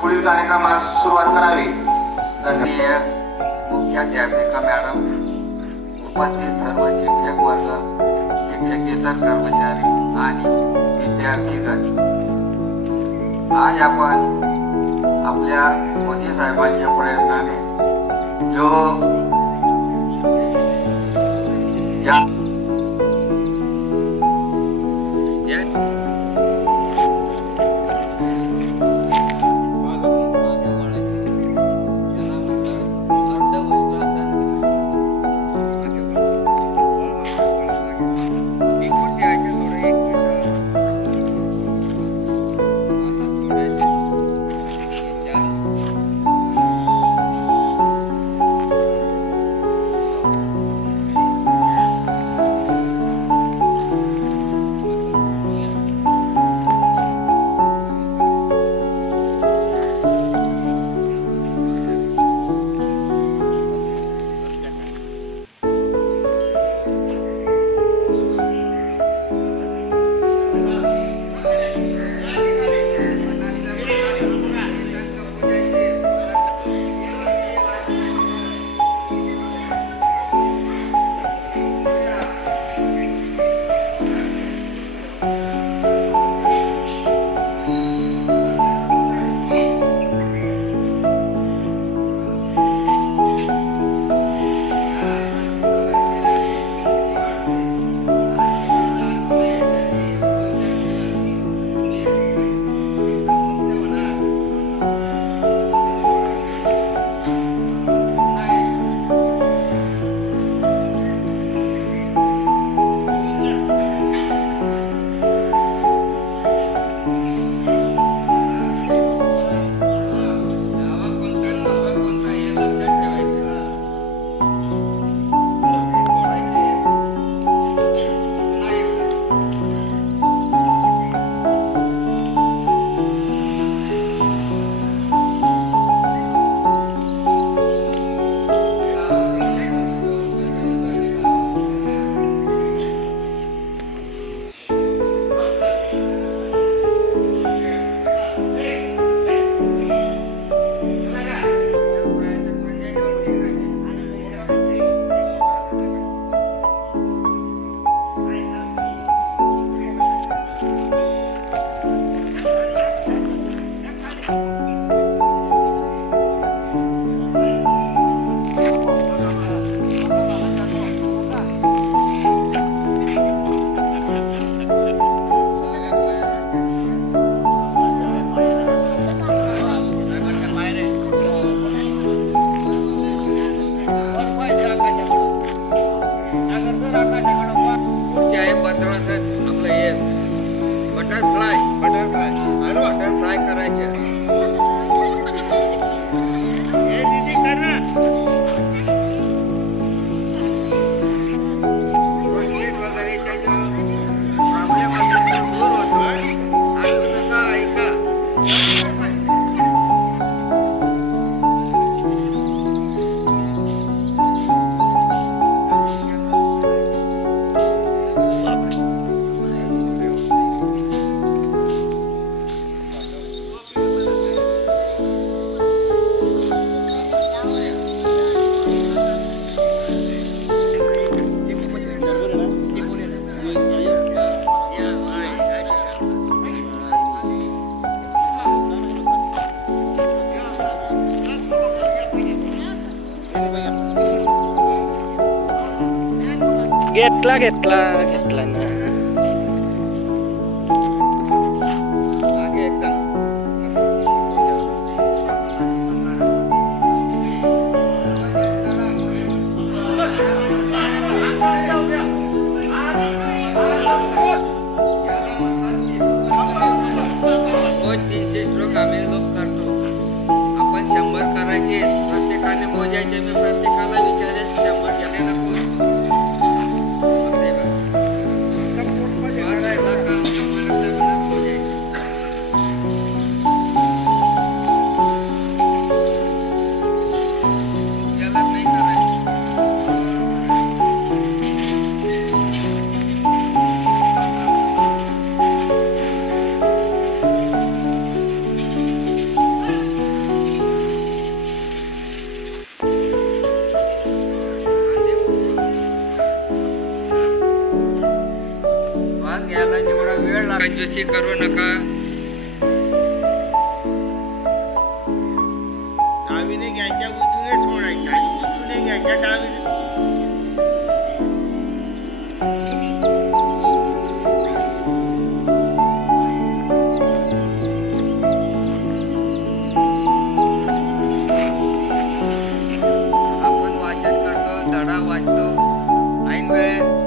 पुढील कार्यक्रमास सुरुवात करावी। धन्यवाद। मुख्याध्यापिका मॅडम, उपस्थित सर्व शिक्षक वर्ग, शिक्षकेतर कर्मचारी आणि विद्यार्थीगण, आज आपण आपल्या मोदी साहेबांच्या प्रयत्नाने जो बटरफ्लाय करायचे। वगैरेच्या जो प्रॉब्लेम असतो तो दूर होतो। ऐकू नका, ऐका। घेतला ना रोज 300 स्ट्रोक आम्ही लोक करतो। आपण 100 करायचे, प्रत्येकाने मोजायचे। मी प्रत्येकाला विचारेल 100 केले नको। कंजूसी करू नका. डावीने घ्यायच्या उजवीने सोडायच्या आणि उजवीने घ्यायच्या डावीने. आपण वाचन करतो, धडा वाचतो, ऐन वेळेत